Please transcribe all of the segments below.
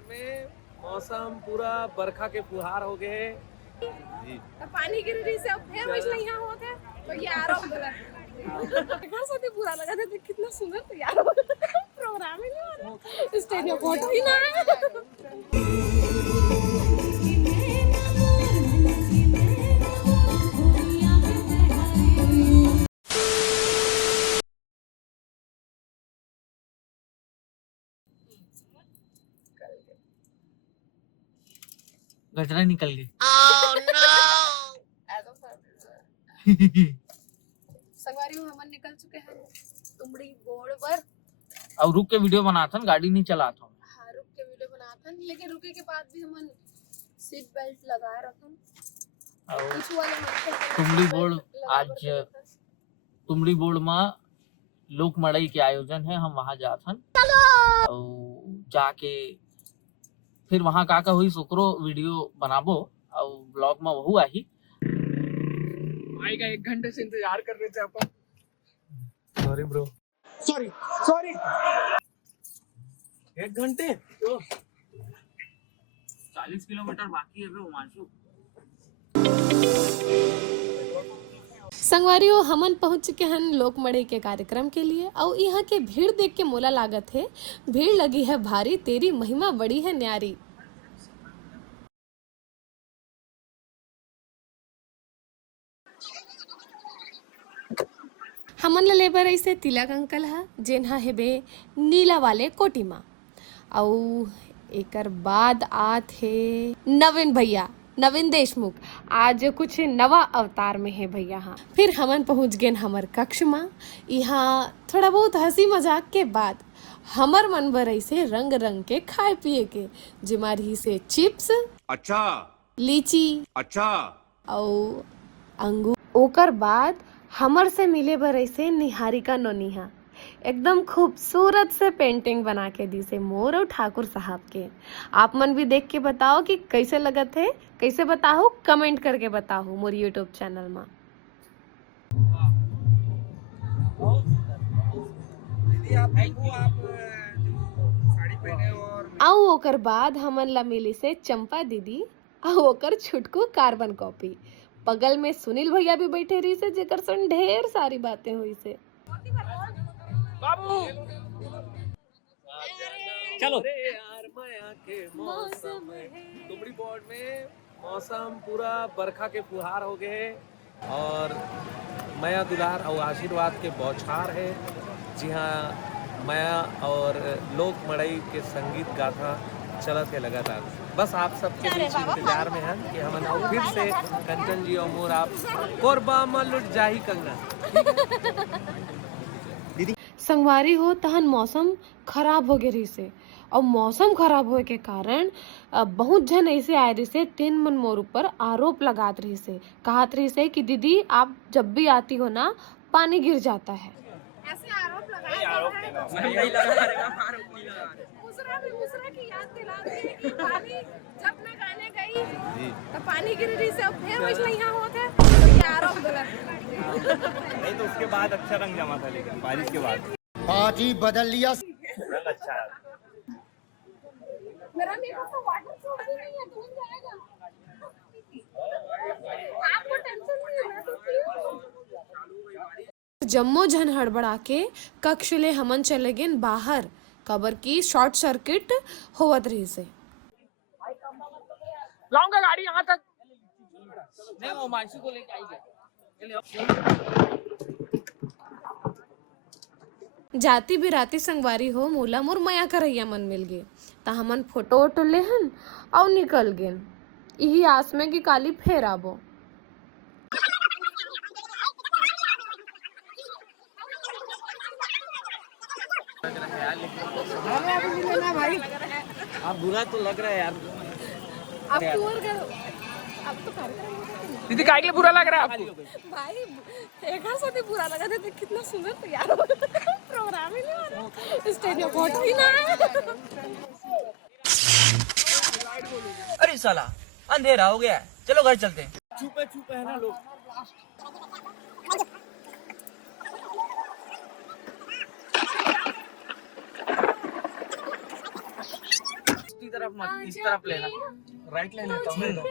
Board में मौसम पूरा बरखा के फुहार हो गए जी। पानी गिर रही से अब फिर वैसे यहाँ हो गए तो ये आराम गलत घर से भी बुरा लगा था कितना सुंदर तैयार हो प्रोग्राम ही नहीं हो रहा स्टेज में फोटो ही ना गजरा निकल गई। संगवारी हम निकल चुके हैं तुमड़ी बोर्ड पर। अब रुक के वीडियो बनाता गाड़ी नहीं चलाता हूँ। हाँ रुक के वीडियो बनाता लेकिन रुके के बाद भी हम सीट बेल्ट लगा रखन। तुमड़ी बोर्ड आज तुमड़ी बोर्ड में लोक मड़ई के आयोजन है, हम वहाँ जाथन और जाके फिर वहाँ का हुई सुकरो वीडियो बनाबो और ब्लॉग में वहू आई आएगा। 1 घंटे से इंतजार कर रहे थे अपन। सॉरी ब्रो, सॉरी 1 घंटे तो 40 किलोमीटर बाकी है हिमांशु। संगवारियों हमन पहुंच चुके हैं लोक मड़ई के कार्यक्रम के लिए और यहाँ के भीड़ देख के मोला लागत है भीड़ लगी है भारी, तेरी महिमा बड़ी है न्यारी। हमन ला लेबर ऐसे तिलक अंकल हा जेनहा हेबे नीला वाले कोटिमा और एकर बाद आत है नवीन भैया, नवीन देशमुख आज कुछ नवा अवतार में है भैया। हाँ फिर हमन पहुंच गए हमर कक्ष में। यहाँ थोड़ा बहुत हंसी मजाक के बाद हमर मन भर से रंग रंग के खाए पिए के जिमारी से चिप्स, अच्छा लीची, अच्छा और अंगूर। ओकर बाद हमर से मिले बर से निहारिका नोनिहा एकदम खूबसूरत से पेंटिंग बना के दी से मोर और ठाकुर साहब के। आप मन भी देख के बताओ कि कैसे लगत है, कैसे बताओ कमेंट करके बताओ मोर यूट्यूब चैनल में। दीदी आप साड़ी पहने और आओ ओकर बाद हमन ला मिली से चंपा दीदी और ओकर छुटकू कार्बन कॉपी। बगल में सुनील भैया भी बैठे रही से जेकर सन ढेर सारी बातें हुई से। बाबू चलो यार माया के मौसम है। तुमड़ी बोर्ड में मौसम पूरा बरखा के फुहार हो गए और माया दुलार और आशीर्वाद के बौछार है। जी हाँ, माया और लोक मड़ई के संगीत गाथा चलत है लगातार। बस आप सबके बीच इंतजार में हैं कि हम आऊ फिर से कंचन जी और मोर आप कोरबा में लुट जाही कंगना। संगवारी हो तहन मौसम खराब हो गए रही से और मौसम खराब होए के कारण बहुत जन ऐसे आए रही से तीन मन मोर ऊपर आरोप लगात रही से, कहत रही से कि दीदी आप जब भी आती हो ना पानी गिर जाता है। ऐसे आरोप की याद दिलाते हैं कि पानी जब मैं गाने गई तो पानी गिर रही से अब फिर वैसे यहाँ हो गए तो ये आरोप गलत नहीं तो उसके बाद अच्छा रंग जमा था, लेकिन बारिश के बाद पार्टी बदल लिया। अच्छा है। मेरा मेकअप तो वाटर प्रूफ भी नहीं है, धुल जाएगा। आपको टेंशन नहीं है तो जम्मो झन हड़बड़ा के कक्ष ले हमन चले गए बाहर। कबर की शॉर्ट सर्किट होवत रही से। लाऊंगा गाड़ी यहाँ तक नहीं, वो हिमांशु को लेके आई गया। जाती बिराती संगवारी हो मोला मोर मया करैया मन मिल गए ता हमन फोटो वोटो लेहन और निकल गए यही आस में कि काली फेर आबो। आप बुरा तो लग रहा है यार। अब तो और करो, अब तो कार्यक्रम दीदी काय के लिए बुरा लग रहा है आपको? भाई एक साथ ही बुरा लगा था कितना सुंदर तैयार हो प्रोग्राम ही नहीं हो रहा स्टेज में फोटो ही ना। अरे साला अंधेरा हो गया है, चलो घर चलते हैं। छुपे छुपे है ना लोग। तरफ मत, इस तरफ लेना। राइट ले लेता हूँ मैं तो।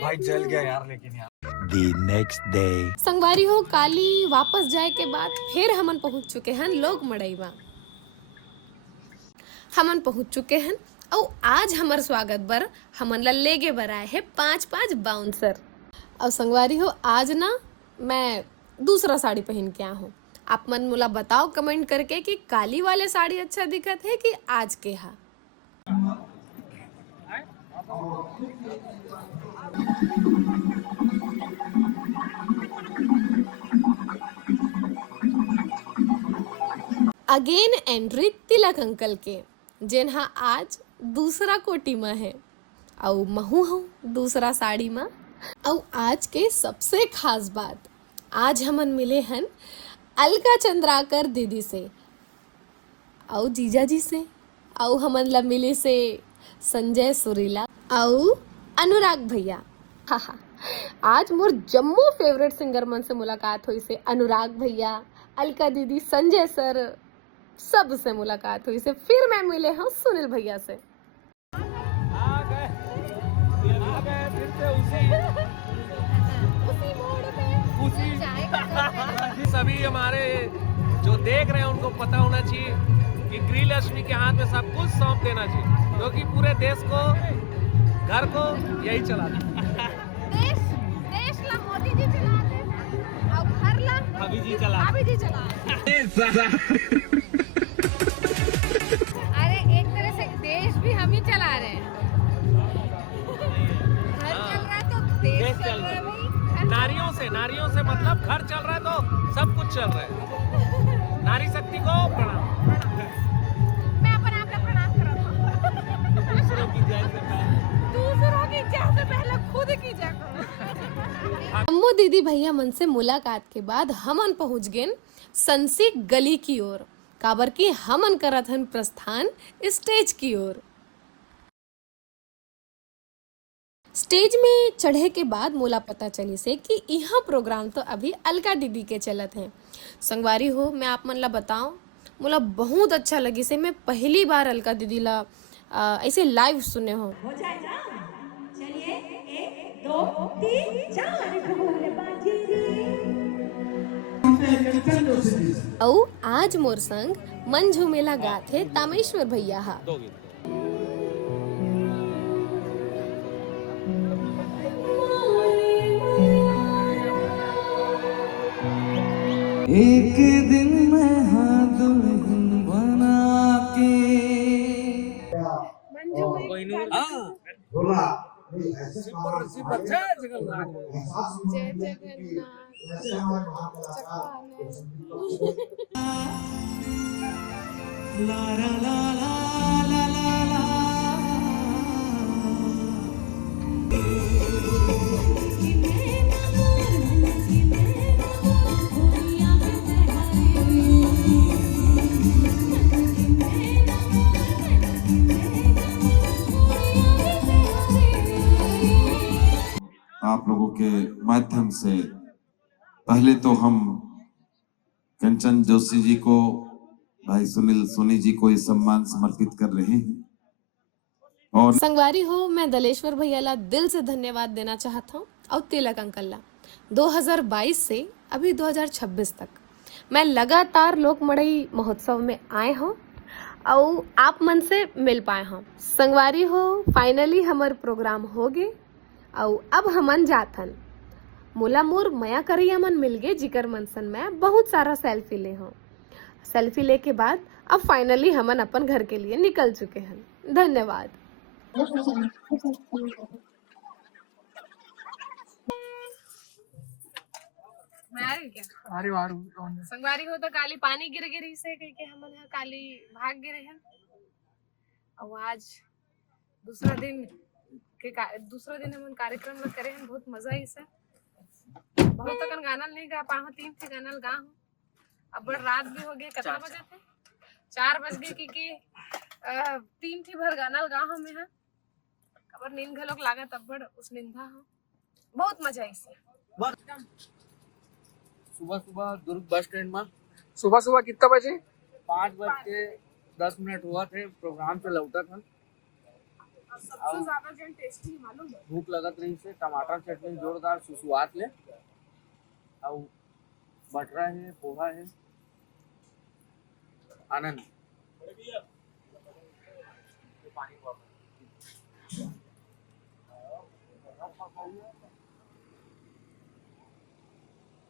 भाई जल गया यार, लेकिन यार The next day. संगवारी हो काली वापस जाए के बाद फिर हमन पहुंच चुके हैं लोग मड़ईवा। हमन पहुंच चुके हैं और आज हमार स्वागत बर हमन ला लेगे बर आए हैं 5-5 बाउंसर। और संगवारी हो आज ना मैं दूसरा साड़ी पहन के आ हूँ। आप मन मोला बताओ कमेंट करके कि काली वाले साड़ी अच्छा दिखत है कि आज के हा। अगेन एंट्री तिलक अंकल के जिन्हा आज दूसरा कोटी में है और महू हूँ दूसरा साड़ी में। और आज के सबसे खास बात, आज हमन मिले हैं अलका चंद्राकर दीदी से और जीजा जी से और हमन ला मिले से संजय सुरीला और अनुराग भैया। हाँ, आज मोर जम्मू फेवरेट सिंगर मन से मुलाकात हुई से अनुराग भैया, अलका दीदी, संजय सर, सब से मुलाकात हुई से। फिर मैं मिले हूँ सुनील भैया से। आ गए फिर से उसी मोड़ पे उसी सभी हमारे जो देख रहे हैं उनको पता होना चाहिए कि गृहलक्ष्मी के हाथ में सब कुछ सौंप देना चाहिए, क्योंकि पूरे देश को, घर को यही चलाना। देश ला मोदी जी चलाते और घर ला अभी जी चला। अरे एक तरह से देश भी हम ही चला रहे हैं। घर चल रहा है तो देश चल रहा है भाई। नारियों से मतलब घर चल रहा है तो सब कुछ चल रहा है। नारी शक्ति को प्रणाम। मैं अपने आप को प्रणाम करता हूँ। दूसरों की जय से पहले खुद की जय करो। अम्मू दीदी भैया मन से मुलाकात के बाद हमन पहुंच गए संसी गली की ओर, काबर की हमन करत हन प्रस्थान स्टेज की ओर। स्टेज में चढ़े के बाद मोला पता चली से कि यहाँ प्रोग्राम तो अभी अलका दीदी के चलत हैं। संगवारी हो मैं आप मन ला बताऊं, मोला बहुत अच्छा लगी से। मैं पहली बार अलका दीदी ला ऐसे लाइव सुने हो। जाए ना, चलिए 1 2 3 4 और आज मोर संग मन झूमेला गात है तामेश्वर भैया हा। एक दिन मैं हाँ दुल्हन बना के ला ला ला ला ला ला ला। आप लोगों के माध्यम से पहले तो हम कंचन जोशी जी को, भाई सुनील सोनी जी को ये सम्मान समर्पित कर रहे हैं। और संगवारी हो मैं दलेश्वर भैया ला दिल से धन्यवाद देना चाहता हूँ और तिलक अंकल ला। 2022 से अभी 2026 तक मैं लगातार लोक मड़ई महोत्सव में आए हूँ और आप मन से मिल पाए हूँ। संगवारी हो फाइनली हमार प्रोग्राम हो गए और अब हमन जाथन। मोला मोर मया करिया मन मिल गए जिकर मनसन में बहुत सारा सेल्फी ले हूँ। सेल्फी ले के बाद अब फाइनली हमन अपन घर के लिए निकल चुके हैं। धन्यवाद। संगवारी हो तो काली पानी गिर गिरी से कह हमन काली भाग गिरे हैं। और आज दूसरा दिन हमन कार्यक्रम में करे हैं। बहुत मजा आई से। बहुत अकन गाना नहीं गा पाए, 3 थे गाना गा हूँ। अब बड़ रात भी हो गई, कितना बजे थे? 4 बज गए क्योंकि 3 थी भर गाना गा हूँ मैं। अब नींद घलोक लागा तब बड़ उस नींदा हूँ। बहुत मजा आई से। सुबह सुबह दुर्ग बस स्टैंड में सुबह कितना बजे? 5:10 हुआ थे प्रोग्राम से लौटा था। सबसे ज्यादा जो टेस्टी मालूम है भूख लगत रही से टमाटर चटनी जोरदार सुसुआत ले और बटरा है पोहा है आनंद।